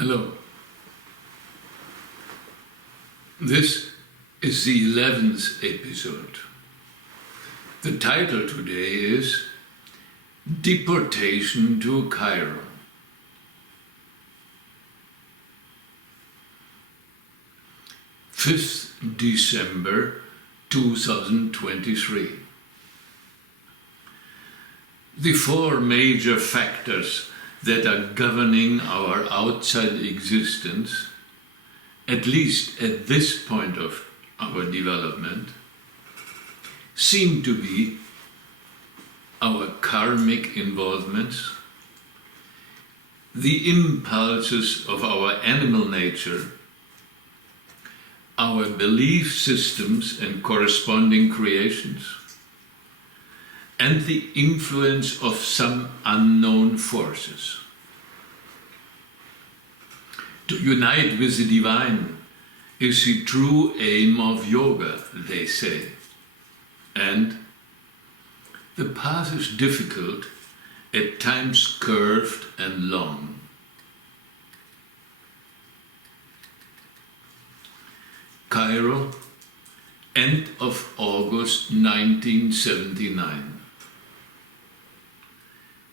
Hello. This is the 11th episode. The title today is Deportation to Cairo. December 5th, 2023. The four major factors that are governing our outside existence, at least at this point of our development, seem to be our karmic involvements, the impulses of our animal nature, our belief systems and corresponding creations, and the influence of some unknown forces. To unite with the divine is the true aim of yoga, they say. And the path is difficult, at times curved and long. Cairo, end of August 1979.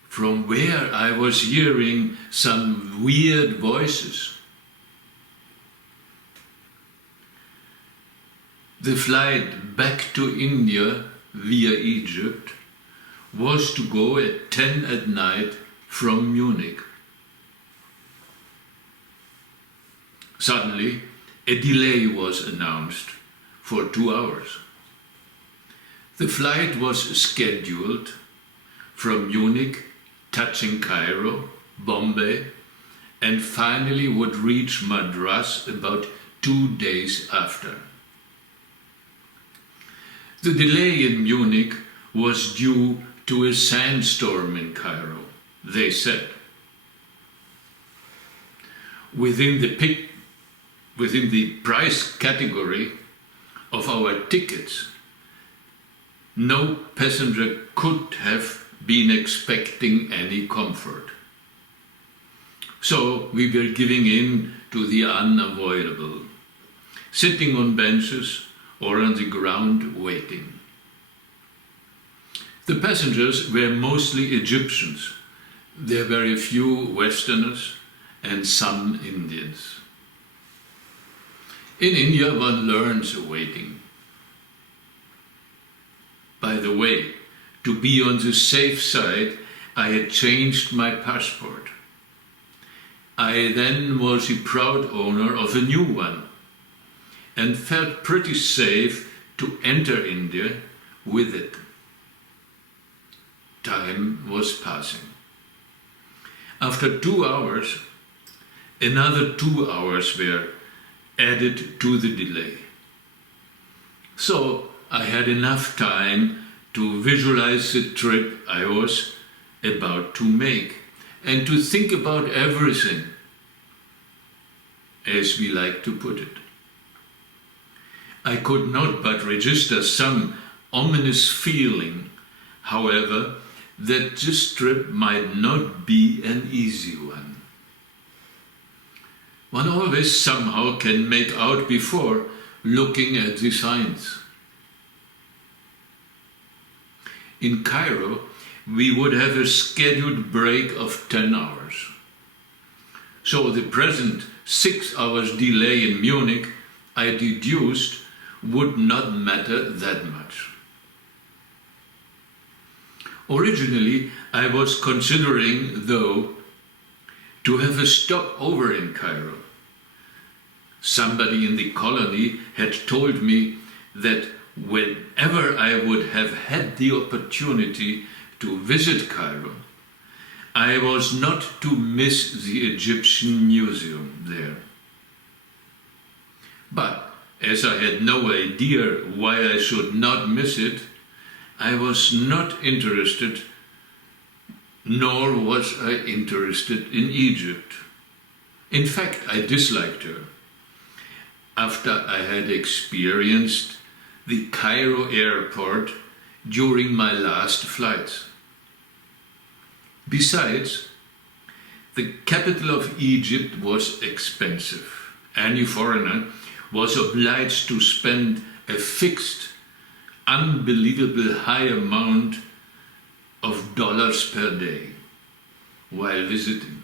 From where I was hearing some weird voices. The flight back to India via Egypt was to go at 10 at night from Munich. Suddenly, a delay was announced for 2 hours. The flight was scheduled from Munich, touching Cairo, Bombay, and finally would reach Madras about 2 days after. The delay in Munich was due to a sandstorm in Cairo, they said. Within the price category of our tickets, no passenger could have been expecting any comfort. So we were giving in to the unavoidable, sitting on benches or on the ground waiting. The passengers were mostly Egyptians. There were a few Westerners and some Indians. In India, one learns waiting. By the way, to be on the safe side, I had changed my passport. I then was the proud owner of a new one and felt pretty safe to enter India with it. Time was passing. After 2 hours, another 2 hours were added to the delay. So I had enough time to visualize the trip I was about to make and to think about everything, as we like to put it. I could not but register some ominous feeling, however, that this trip might not be an easy one. One always somehow can make out before looking at the signs. In Cairo, we would have a scheduled break of 10 hours. So the present 6 hours delay in Munich, I deduced, would not matter that much. Originally, I was considering, though, to have a stopover in Cairo. Somebody in the colony had told me that whenever I would have had the opportunity to visit Cairo, I was not to miss the Egyptian museum there. But as I had no idea why I should not miss it, I was not interested, nor was I interested in Egypt. In fact, I disliked her. After I had experienced the Cairo airport during my last flights. Besides, The capital of Egypt was expensive. Any foreigner was obliged to spend a fixed, unbelievably high amount of dollars per day while visiting.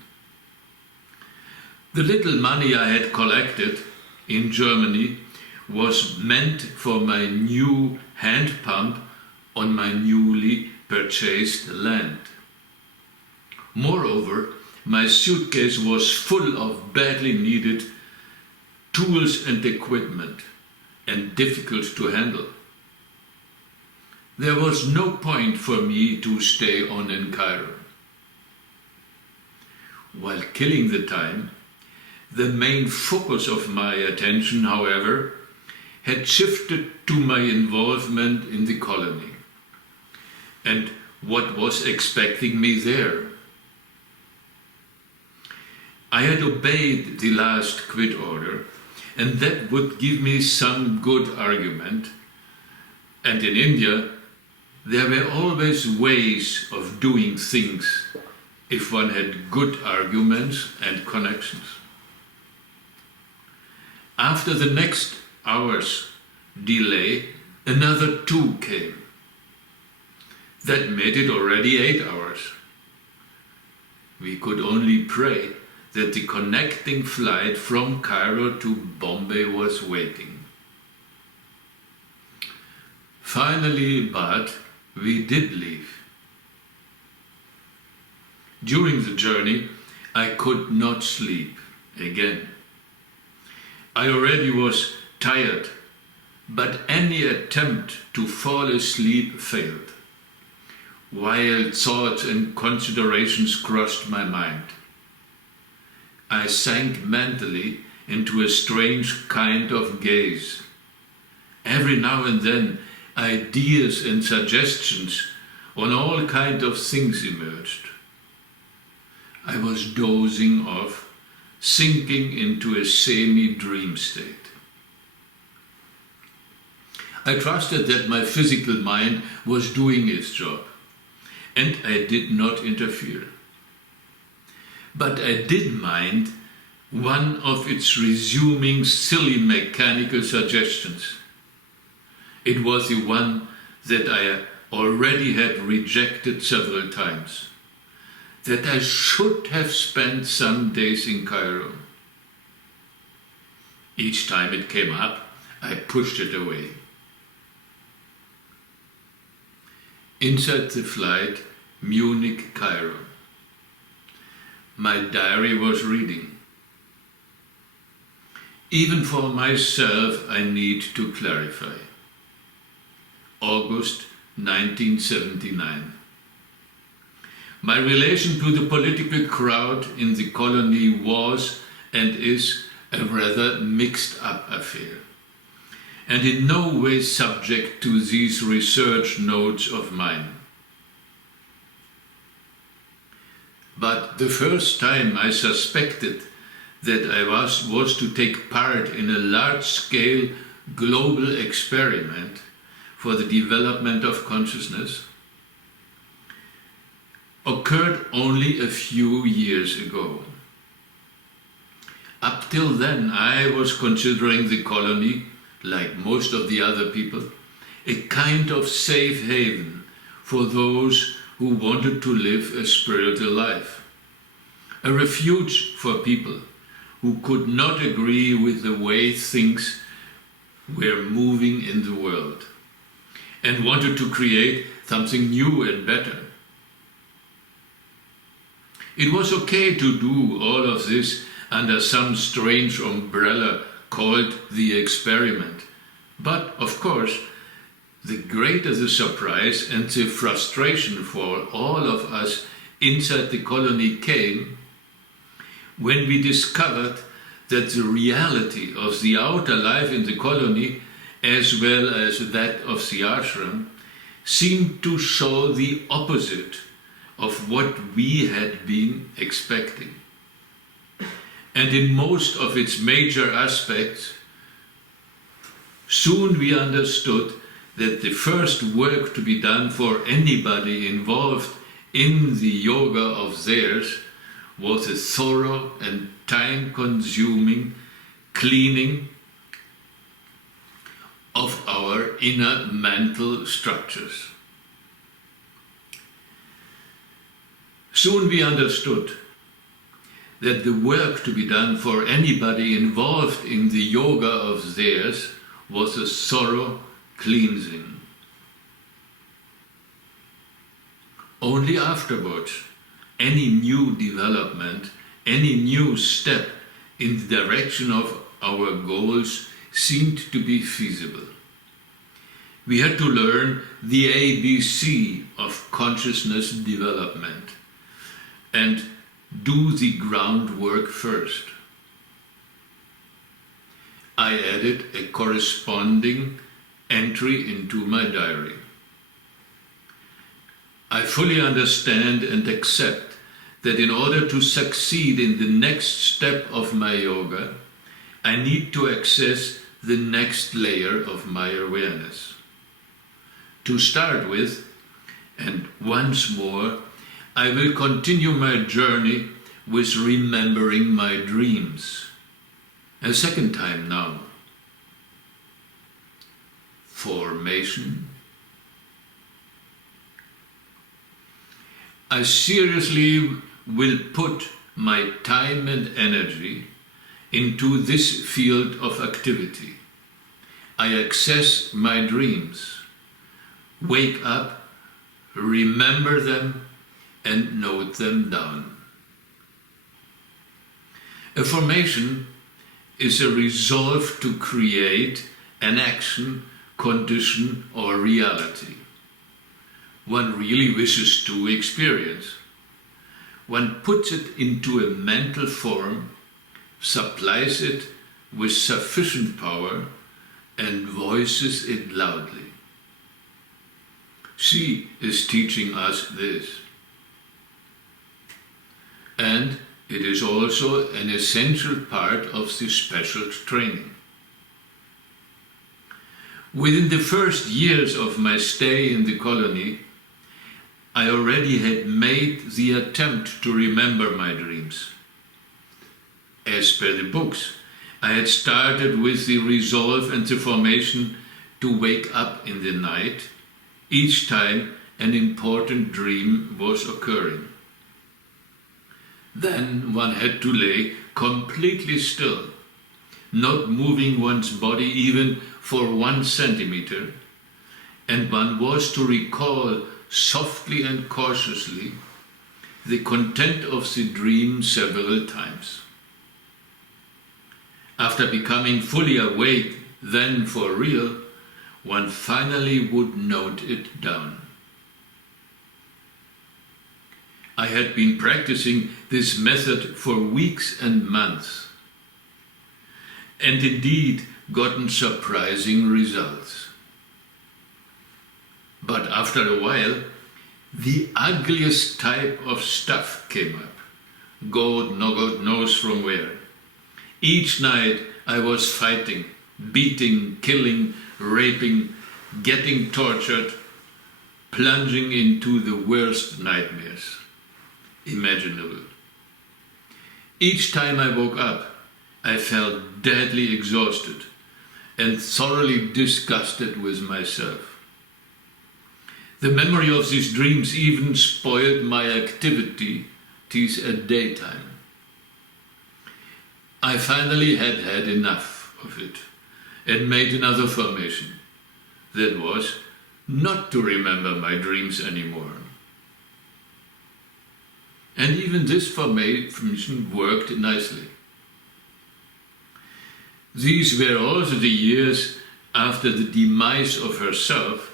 The little money I had collected in Germany was meant for my new hand pump on my newly purchased land. Moreover, my suitcase was full of badly needed tools and equipment, and difficult to handle. There was no point for me to stay on in Cairo. While killing the time, the main focus of my attention, however, had shifted to my involvement in the colony and what was expecting me there. I had obeyed the last quit order, and that would give me some good argument. And in India, there were always ways of doing things if one had good arguments and connections. After the next hour's delay, another 2 came. That made it already 8 hours. We could only pray that the connecting flight from Cairo to Bombay was waiting. Finally, but we did leave. During the journey, I could not sleep again. I already was tired, but any attempt to fall asleep failed. Wild thoughts and considerations crossed my mind. I sank mentally into a strange kind of gaze. Every now and then, ideas and suggestions on all kinds of things emerged. I was dozing off, sinking into a semi-dream state. I trusted that my physical mind was doing its job, and I did not interfere. But I did mind one of its resuming silly mechanical suggestions. It was the one that I already had rejected several times, that I should have spent some days in Cairo. Each time it came up, I pushed it away. Inside the flight, Munich, Cairo. My diary was reading. Even for myself, I need to clarify. August 1979. My relation to the political crowd in the colony was and is a rather mixed-up affair, and in no way subject to these research notes of mine. But the first time I suspected that I was to take part in a large-scale global experiment for the development of consciousness occurred only a few years ago. Up till then, I was considering the colony, like most of the other people, a kind of safe haven for those who wanted to live a spiritual life, a refuge for people who could not agree with the way things were moving in the world and wanted to create something new and better. It was okay to do all of this under some strange umbrella called the experiment. But, of course, the greater the surprise and the frustration for all of us inside the colony came when we discovered that the reality of the outer life in the colony, as well as that of the ashram, seemed to show the opposite of what we had been expecting. And in most of its major aspects, soon we understood that the first work to be done for anybody involved in the yoga of theirs was a thorough and time-consuming cleaning of our inner mental structures. Soon we understood that the work to be done for anybody involved in the yoga of theirs was a thorough cleansing. Only afterwards, any new development, any new step in the direction of our goals seemed to be feasible. We had to learn the ABC of consciousness development and do the groundwork first. I added a corresponding entry into my diary. I fully understand and accept that in order to succeed in the next step of my yoga, I need to access the next layer of my awareness. To start with, and once more, I will continue my journey with remembering my dreams. A second time now. Formation. I seriously will put my time and energy into this field of activity. I access my dreams, wake up, remember them, and note them down. A formation is a resolve to create an action, condition, or reality one really wishes to experience. One puts it into a mental form, supplies it with sufficient power, and voices it loudly. She is teaching us this. And it is also an essential part of this special training. Within the first years of my stay in the colony, I already had made the attempt to remember my dreams. As per the books, I had started with the resolve and the formation to wake up in the night each time an important dream was occurring. Then one had to lay completely still, not moving one's body even for 1 centimeter, and one was to recall softly and cautiously the content of the dream several times. After becoming fully awake, then for real, one finally would note it down. I had been practicing this method for weeks and months, and indeed gotten surprising results. But after a while, the ugliest type of stuff came up. God knows from where. Each night I was fighting, beating, killing, raping, getting tortured, plunging into the worst nightmares imaginable. Each time I woke up, I felt deadly exhausted and thoroughly disgusted with myself. The memory of these dreams even spoiled my activities at daytime. I finally had had enough of it and made another formation. That was not to remember my dreams anymore. And even this formation worked nicely. These were also the years after the demise of herself.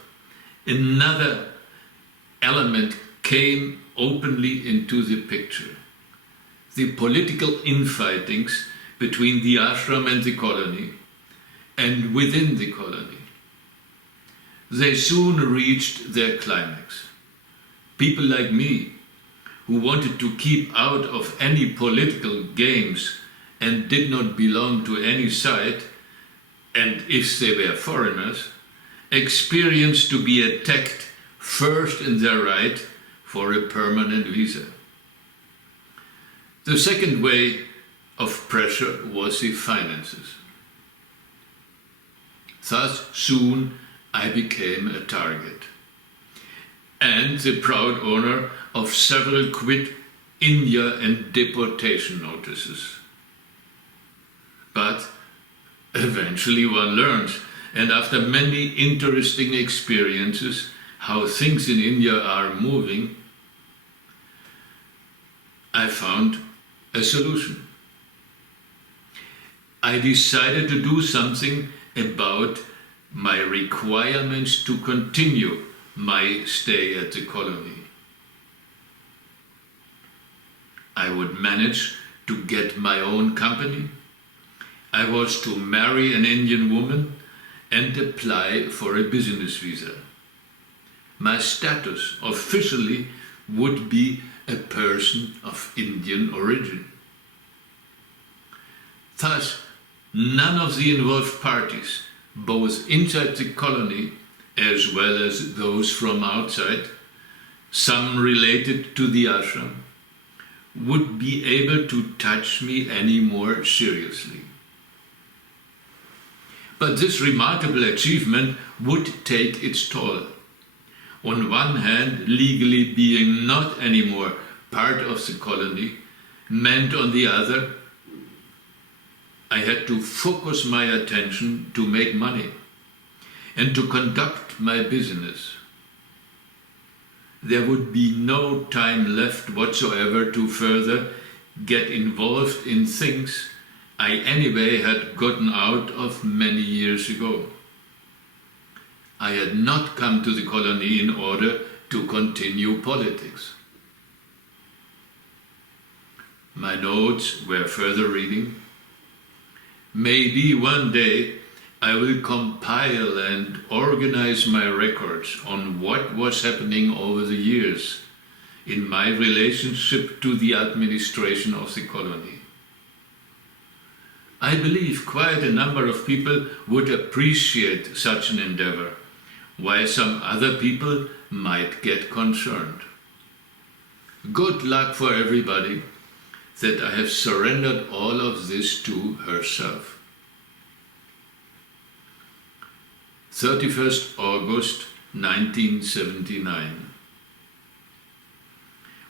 Another element came openly into the picture. The political infightings between the ashram and the colony, and within the colony. They soon reached their climax. People like me, who wanted to keep out of any political games and did not belong to any side, and if they were foreigners, experienced to be attacked first in their right for a permanent visa. The second way of pressure was the finances. Thus soon I became a target, and the proud owner of several quit India and deportation notices. But eventually one learns, and after many interesting experiences, how things in India are moving, I found a solution. I decided to do something about my requirements to continue my stay at the colony. I would manage to get my own company. I was to marry an Indian woman and apply for a business visa. My status officially would be a person of Indian origin. Thus, none of the involved parties, both inside the colony as well as those from outside, some related to the ashram, would be able to touch me any more seriously. But this remarkable achievement would take its toll. On one hand, legally being not anymore part of the colony meant on the other, I had to focus my attention to make money and to conduct my business. There would be no time left whatsoever to further get involved in things I anyway had gotten out of many years ago. I had not come to the colony in order to continue politics. My notes were further reading. Maybe one day I will compile and organize my records on what was happening over the years in my relationship to the administration of the colony. I believe quite a number of people would appreciate such an endeavor, while some other people might get concerned. Good luck for everybody that I have surrendered all of this to herself. 31st August 1979.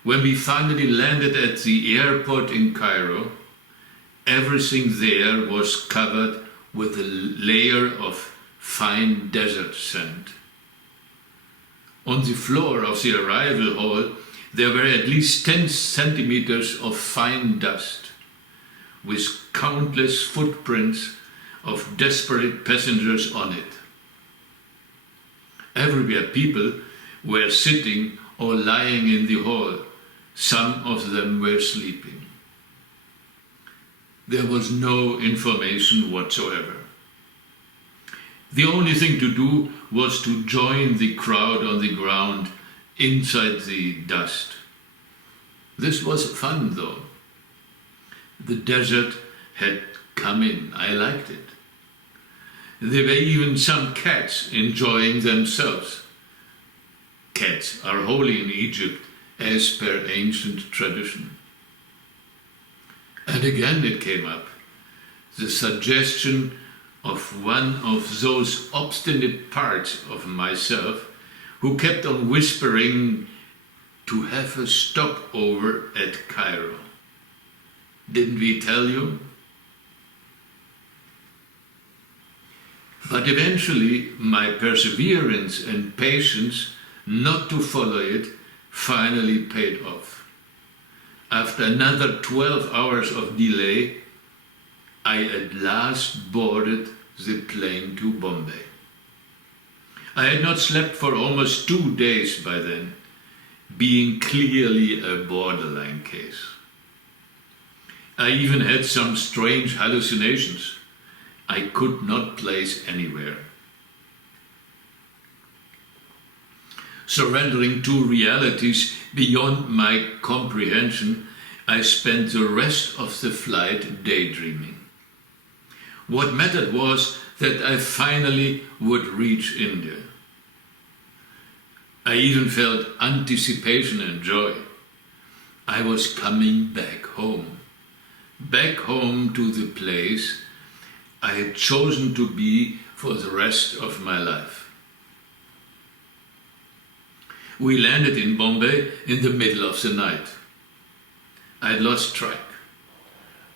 When we finally landed at the airport in Cairo, everything there was covered with a layer of fine desert sand. On the floor of the arrival hall, there were at least 10 centimeters of fine dust, with countless footprints of desperate passengers on it. Everywhere people were sitting or lying in the hall. Some of them were sleeping. There was no information whatsoever. The only thing to do was to join the crowd on the ground inside the dust. This was fun though. The desert had come in. I liked it. There were even some cats enjoying themselves. Cats are holy in Egypt as per ancient tradition. And again it came up, the suggestion of one of those obstinate parts of myself who kept on whispering to have a stopover at Cairo. Didn't we tell you? But eventually my perseverance and patience not to follow it finally paid off. After another 12 hours of delay, I at last boarded the plane to Bombay. I had not slept for almost 2 days by then, being clearly a borderline case. I even had some strange hallucinations I could not place anywhere. Surrendering to realities beyond my comprehension, I spent the rest of the flight daydreaming. What mattered was that I finally would reach India. I even felt anticipation and joy. I was coming back home to the place I had chosen to be for the rest of my life. We landed in Bombay in the middle of the night. I had lost track,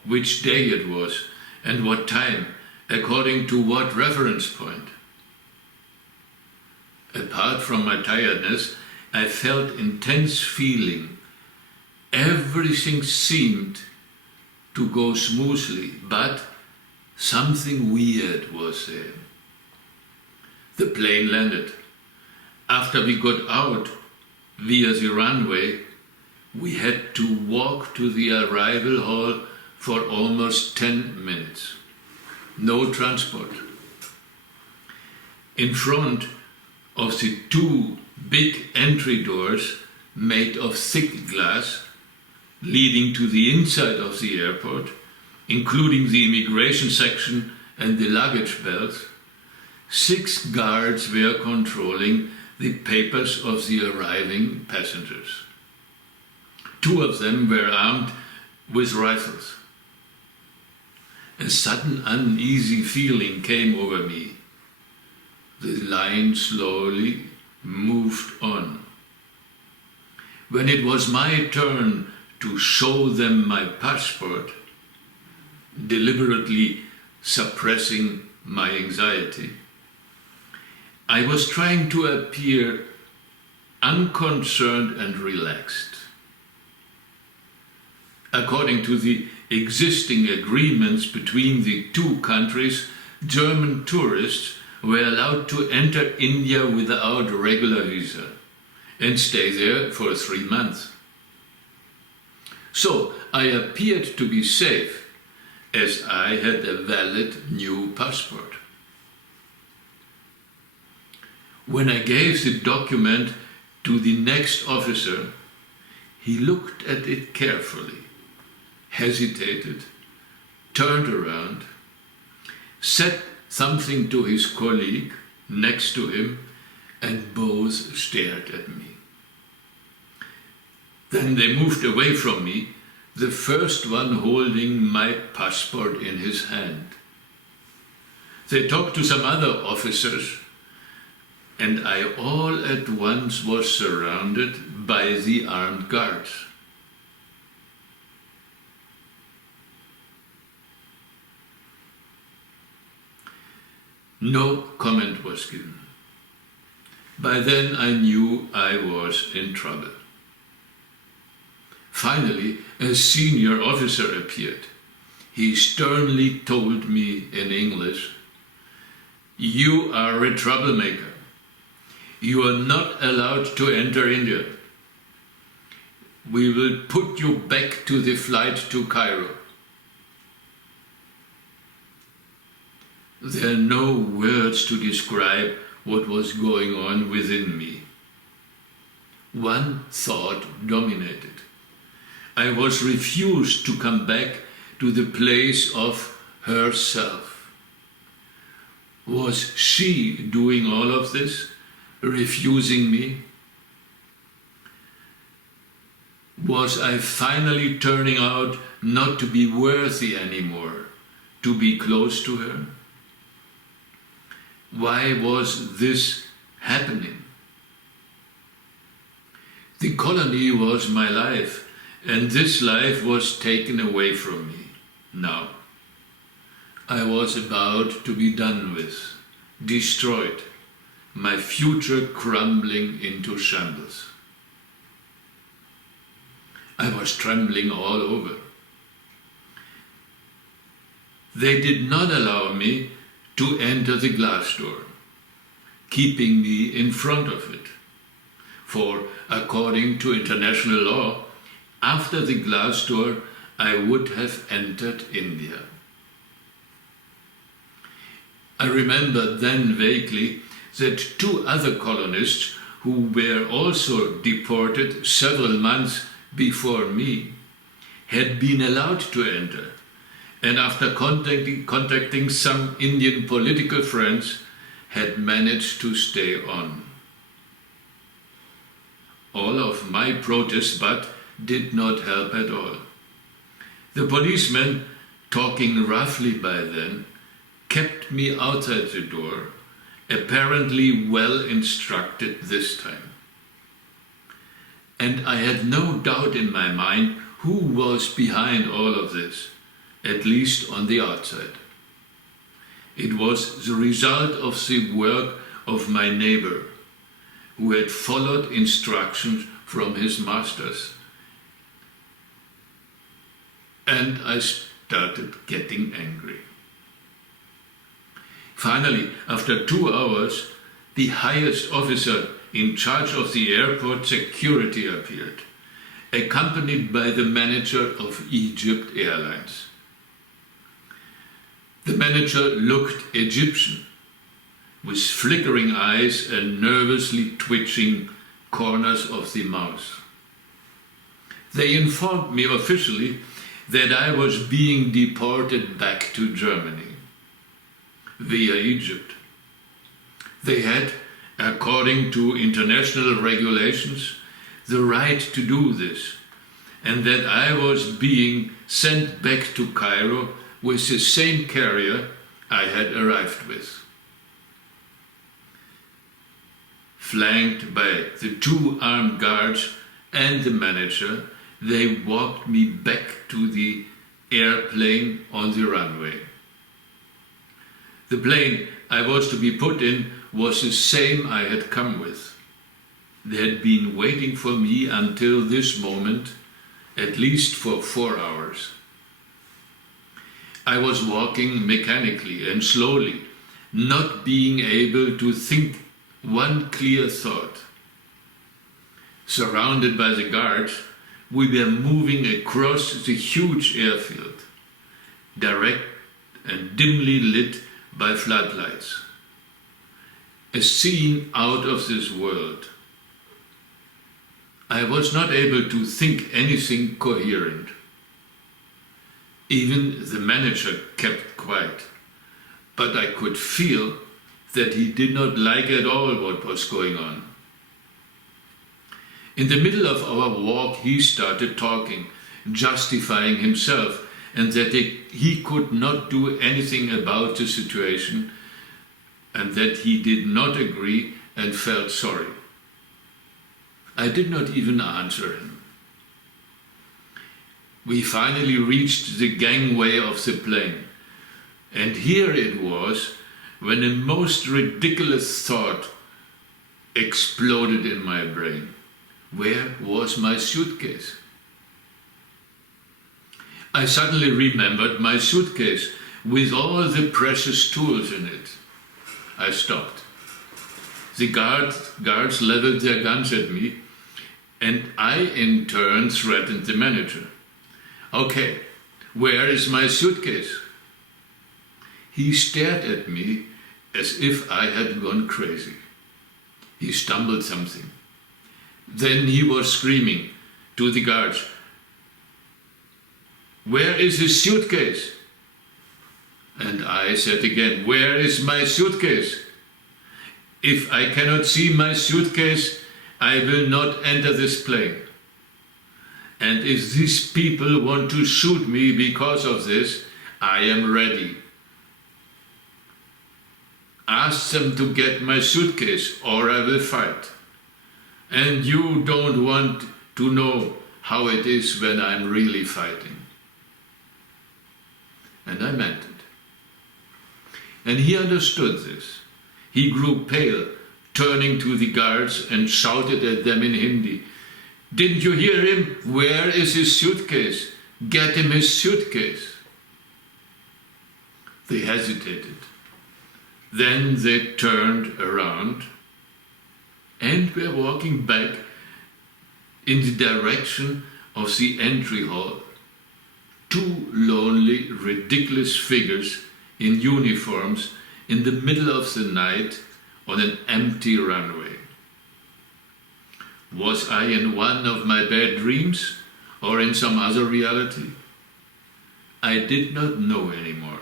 which day it was and what time, according to what reference point. Apart from my tiredness, I felt intense feeling. Everything seemed to go smoothly, but something weird was there. The plane landed. After we got out via the runway, we had to walk to the arrival hall for almost 10 minutes. No transport. In front of the two big entry doors made of thick glass leading to the inside of the airport, including the immigration section and the luggage belt, 6 guards were controlling the papers of the arriving passengers. 2 of them were armed with rifles. A sudden uneasy feeling came over me. The line slowly moved on. When it was my turn to show them my passport, deliberately suppressing my anxiety, I was trying to appear unconcerned and relaxed. According to the existing agreements between the 2 countries, German tourists were allowed to enter India without a regular visa and stay there for 3 months. So I appeared to be safe, as I had a valid new passport. When I gave the document to the next officer, he looked at it carefully, hesitated, turned around, said something to his colleague next to him, and both stared at me. Then they moved away from me, the first one holding my passport in his hand. They talked to some other officers, and I all at once was surrounded by the armed guards. No comment was given. By then I knew I was in trouble. Finally, a senior officer appeared. He sternly told me in English, "You are a troublemaker. You are not allowed to enter India. We will put you back to the flight to Cairo." There are no words to describe what was going on within me. One thought dominated. I was refused to come back to the place of herself. Was she doing all of this, refusing me? Was I finally turning out not to be worthy anymore, to be close to her? Why was this happening? The colony was my life, and this life was taken away from me. Now, I was about to be done with, destroyed, my future crumbling into shambles. I was trembling all over. They did not allow me to enter the glass door, keeping me in front of it. For according to international law, after the glass door, I would have entered India. I remember then vaguely that 2 other colonists who were also deported several months before me had been allowed to enter, and after contacting some Indian political friends, had managed to stay on. All of my protests but did not help at all. The policeman, talking roughly by then, kept me outside the door, apparently well instructed this time. And I had no doubt in my mind who was behind all of this, at least on the outside. It was the result of the work of my neighbor, who had followed instructions from his masters. And I started getting angry. Finally, after 2 hours, the highest officer in charge of the airport security appeared, accompanied by the manager of Egypt Airlines. The manager looked Egyptian, with flickering eyes and nervously twitching corners of the mouth. They informed me officially that I was being deported back to Germany via Egypt. They had, according to international regulations, the right to do this, and that I was being sent back to Cairo with the same carrier I had arrived with. Flanked by the 2 armed guards and the manager, they walked me back to the airplane on the runway. The plane I was to be put in was the same I had come with. They had been waiting for me until this moment, at least for 4 hours. I was walking mechanically and slowly, not being able to think one clear thought. Surrounded by the guards, we were moving across the huge airfield, direct and dimly lit by floodlights. A scene out of this world. I was not able to think anything coherent. Even the manager kept quiet, but I could feel that he did not like at all what was going on. In the middle of our walk, he started talking, justifying himself, and that he could not do anything about the situation, and that he did not agree and felt sorry. I did not even answer him. We finally reached the gangway of the plane, and here it was when a most ridiculous thought exploded in my brain. Where was my suitcase? I suddenly remembered my suitcase with all the precious tools in it. I stopped. The guards leveled their guns at me, and I in turn threatened the manager. Okay, where is my suitcase? He stared at me as if I had gone crazy. He stumbled something. Then he was screaming to the guards, "Where is his suitcase?" And I said again, "Where is my suitcase? If I cannot see my suitcase, I will not enter this plane. And if these people want to shoot me because of this, I am ready. Ask them to get my suitcase or I will fight. And you don't want to know how it is when I'm really fighting." And I meant it. And he understood this. He grew pale, turning to the guards and shouted at them in Hindi, "Didn't you hear him? Where is his suitcase? Get him his suitcase." They hesitated. Then they turned around and were walking back in the direction of the entry hall. 2 lonely, ridiculous figures in uniforms in the middle of the night on an empty runway. Was I in one of my bad dreams or in some other reality? I did not know anymore.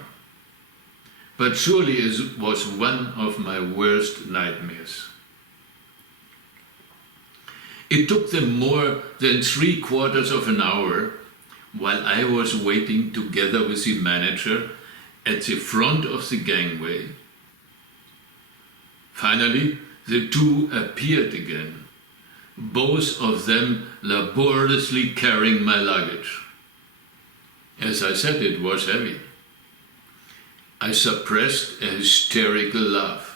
But surely it was one of my worst nightmares. It took them more than 3/4 of an hour while I was waiting together with the manager at the front of the gangway. Finally, the two appeared again, both of them laboriously carrying my luggage. As I said, it was heavy. I suppressed a hysterical laugh.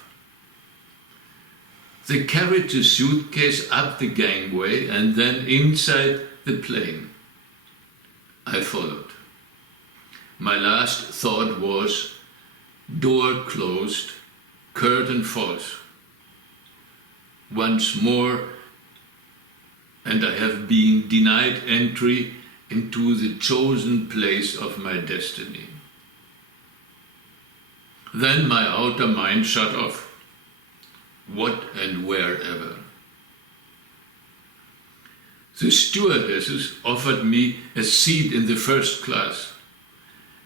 They carried the suitcase up the gangway and then inside the plane. I followed. My last thought was, door closed, curtain false. Once more, and I have been denied entry into the chosen place of my destiny. Then my outer mind shut off. What and wherever. The stewardesses offered me a seat in the first class.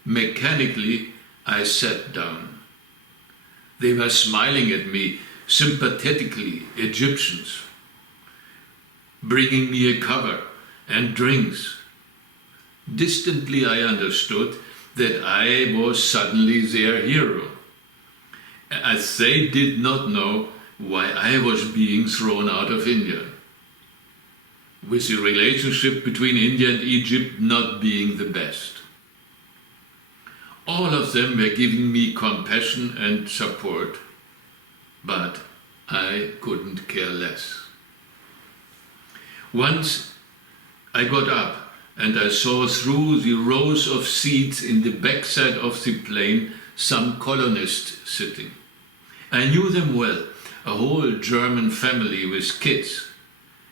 Mechanically, I sat down. They were smiling at me, sympathetically, Egyptians, bringing me a cover and drinks. Distantly, I understood that I was suddenly their hero, as they did not know why I was being thrown out of India, with the relationship between India and Egypt not being the best. All of them were giving me compassion and support, but I couldn't care less. Once I got up and I saw through the rows of seats in the backside of the plane some colonists sitting. I knew them well. A whole German family with kids.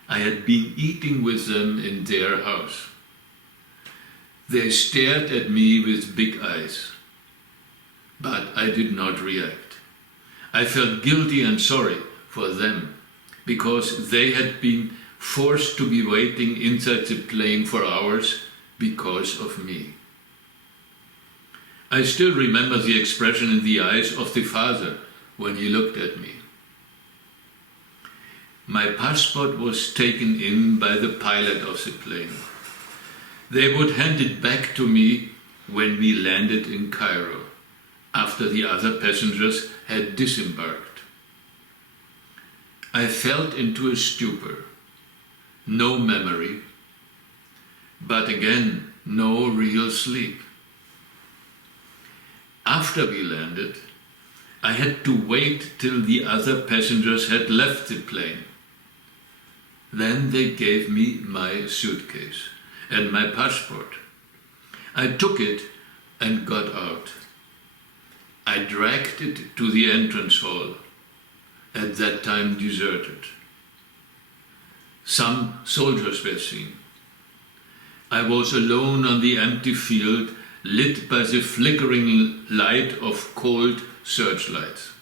I had been eating with them in their house. They stared at me with big eyes, but I did not react. I felt guilty and sorry for them because they had been forced to be waiting inside the plane for hours because of me. I still remember the expression in the eyes of the father when he looked at me. My passport was taken in by the pilot of the plane. They would hand it back to me when we landed in Cairo, after the other passengers had disembarked. I fell into a stupor, no memory, but again, no real sleep. After we landed, I had to wait till the other passengers had left the plane. Then they gave me my suitcase and my passport. I took it and got out. I dragged it to the entrance hall, at that time deserted. Some soldiers were seen. I was alone on the empty field, lit by the flickering light of cold searchlights.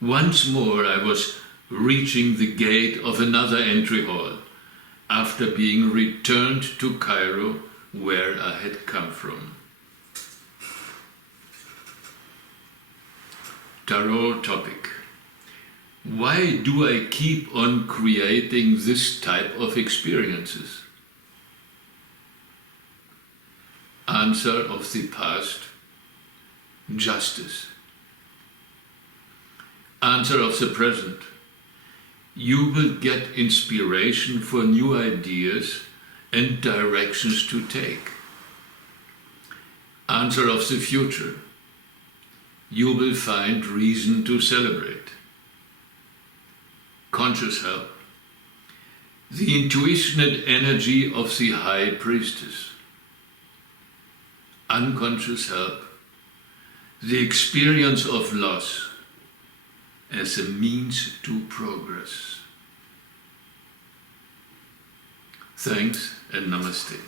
Once more I was reaching the gate of another entry hall, after being returned to Cairo, where I had come from. Tarot topic. Why do I keep on creating this type of experiences? Answer of the past, justice. Answer of the present, you will get inspiration for new ideas and directions to take. Answer of the future, you will find reason to celebrate. Conscious help, the intuition and energy of the High Priestess. Unconscious help, the experience of loss as a means to progress. Thanks and namaste.